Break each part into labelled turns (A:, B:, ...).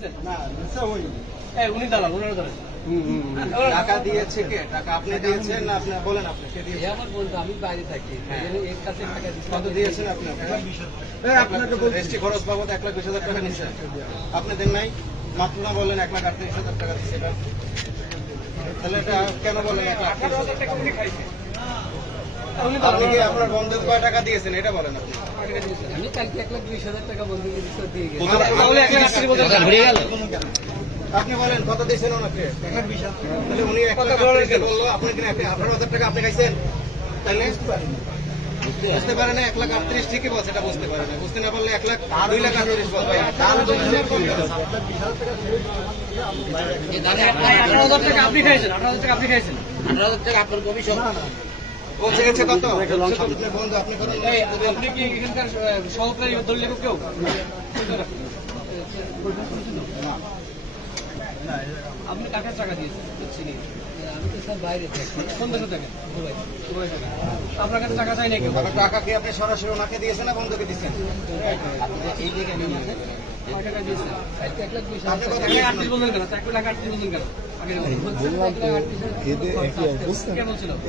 A: দেখছেন
B: না নিচে ওই
A: এই উনি দালাল ওনারা ধরেন
B: টাকা দিয়েছে কে? টাকা আপনি দিয়েছেন না আপনি বলেন আপনি কে দিয়েছেন?
A: আমার বলতো আমি বাইরে থাকি। এর কাছে টাকা দিচ্ছি।
B: কত দিয়েছেন আপনি? আপনাকে রেজিস্ট্রি খরচ বাবদ এক লাখ বিশ হাজার টাকা নিচ্ছেন আপনি দেন নাই? মাত্র না বললেন এক লাখ আটত্রিশ হাজার টাকা দিচ্ছে। তাহলে এটা কেন বলেন এক লাখ আটত্রিশ হাজার টাকা?
A: উনি
B: আপনি
A: আমি কালকে এক লাখ বিশ হাজার টাকা বন্ধুকে দিয়ে গেছি।
B: কোথায়?
A: তাহলে এক লাখ আটত্রিশ বলতে
B: আপনি বলেন কত দিয়েছেন ওনাকে? তাহলে উনি এক লাখ আটত্রিশ বলল আপনি কিনা আঠারো হাজার টাকা আপনি খাইছেন? তাহলে বুঝতে পারে না এক লাখ আটত্রিশ ঠিকই বলছে এটা বুঝতে পারে না। বুঝতে না পারলে এক লাখ দুই লাখ আটত্রিশ বলবে।
A: আঠারো হাজার টাকা আপনি খাইছেন আঠারো হাজার টাকা আপনি খাইছেন।
B: পৌঁছে গেছে কত আপনার বন্ধু আপনি কত
A: আপনি কি এখানকার সহকারী দলীয় কেউ? আপনি কাকে টাকা দিয়েছেন? চিনি আমি তো সব বাইরে থাকি কোন দেশে থাকেন দুবাই দুবাই থাকেন আপনার কাছে টাকা চাই না কেউ
B: টাকা কি আপনি সরাসরি ওনাকে দিয়েছেন না বন্ধুকে দিয়েছেন?
A: এই জায়গায় নিয়ে টাকা দিয়েছেন? আজকে এক লাখ বিশ
B: আপনি
A: হাজার টাকা।
B: দিয়েছেন?
A: বললেন কেন? এক লাখ আটত্রিশ বললেন কেন? আগে
C: বললাম তো খেতে একই অবস্থা।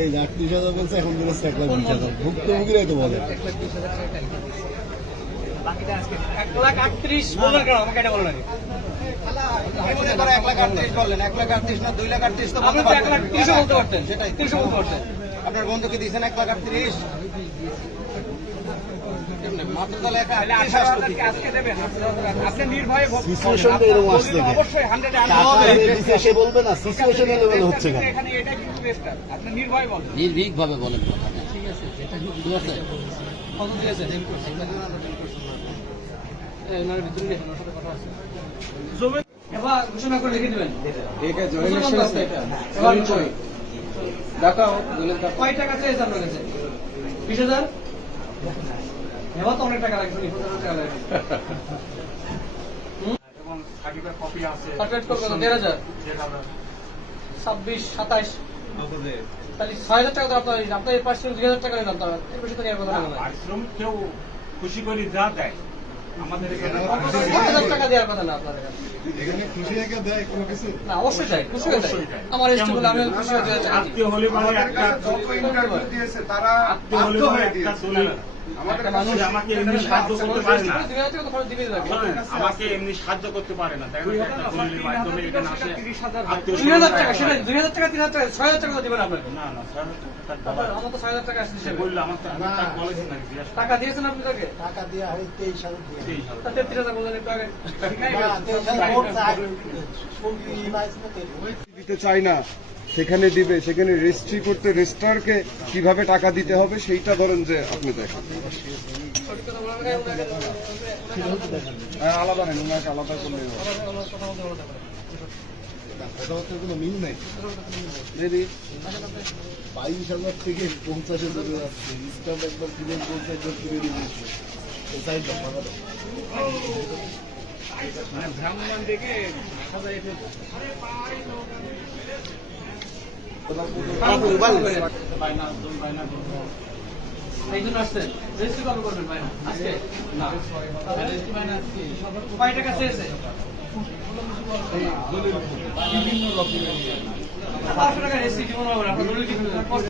C: এই আটত্রিশ হাজার বলছে এখন বলেছে এক লাখ বিশ হাজার। ভুক্তভোগীরাই তো বলে।
A: এক লাখ আটত্রিশ আমাকে এটা
B: এক আটত্রিশ বললেন এক আটত্রিশ না দুই লাখ আটত্রিশ তো বলতে পারতেন। সেটাই
A: বলতে পারতেন
B: আপনার বন্ধুকে দিয়েছেন এক লাখ আটত্রিশ?
D: নির্ভীক ভাবে বলেন।
A: ঠিক আছে
D: এটা কি আছে।
A: কত দিয়েছে এই, ওনার ভিতরে নেই, ওনার সাথে কথা আছে। এবার ঘোষণা করে লিখে দিবেন। কয় টাকা চেয়েছে আপনার কাছে? বিশ হাজার? তো অনেক টাকা লাগবে টাকা লাগবে। দেড় হাজার। ছাব্বিশ সাতাশ তাহলে ছয় হাজার টাকা তো আপনার আপনার এই পার্সেন্ট দুই হাজার টাকা নিলাম তো এর বেশি তো নেওয়ার কথা না
E: পারিশ্রমিক কেউ খুশি করে যা দেয় আমাদের এখানে
A: টাকা দেওয়ার কথা না আপনার
C: এখানে। খুশি রেখে দেয় কোনো কিছু?
A: না অবশ্যই চাই খুশি
E: অবশ্যই
A: যায় আমার এসটি বলে আমি খুশি হয়ে যাই
E: আত্মীয় হলে মানে একটা
B: দিয়েছে তারা
E: আত্মীয় হলে মানে একটা দলিল একটা মানুষ আমাকে এমনি সাহায্য করতে পারে না।
A: হাজার টাকা
E: আমাকে এমনি সাহায্য করতে পারে না তাই মাধ্যমে এখানে আসে
A: দুই হাজার টাকা সেটা দুই হাজার টাকা তিন হাজার টাকা ছয় হাজার টাকা তো আপনাকে
E: না না স্যার তার
A: আপনার আমার তো ছয় হাজার টাকা আসছে
E: বলল আমার
A: টাকা দিয়েছেন আপনি তাকে?
C: টাকা দিয়ে হয় তেইশ সালে
E: করতেই হবে।
A: তেত্রিশ হাজার বললেন একটু আগে।
F: দিতে চায় না। সেখানে দিবে সেখানে রেজিস্ট্রি করতে রেজিস্ট্রারকে কীভাবে টাকা দিতে হবে সেইটা ধরেন যে আপনি দেখেন। হ্যাঁ, আলাদা ওনাকে করলে
C: বাইশ হাজার থেকে পঞ্চাশ হাজার একবার কিনে পঞ্চাশ হাজার কিনে দিয়েছে তো সাইড
E: মানে ব্রাহ্মণ থেকে সবাই
A: রকমের পাঁচশো টাকা রেসিপি মনে হবে আপনার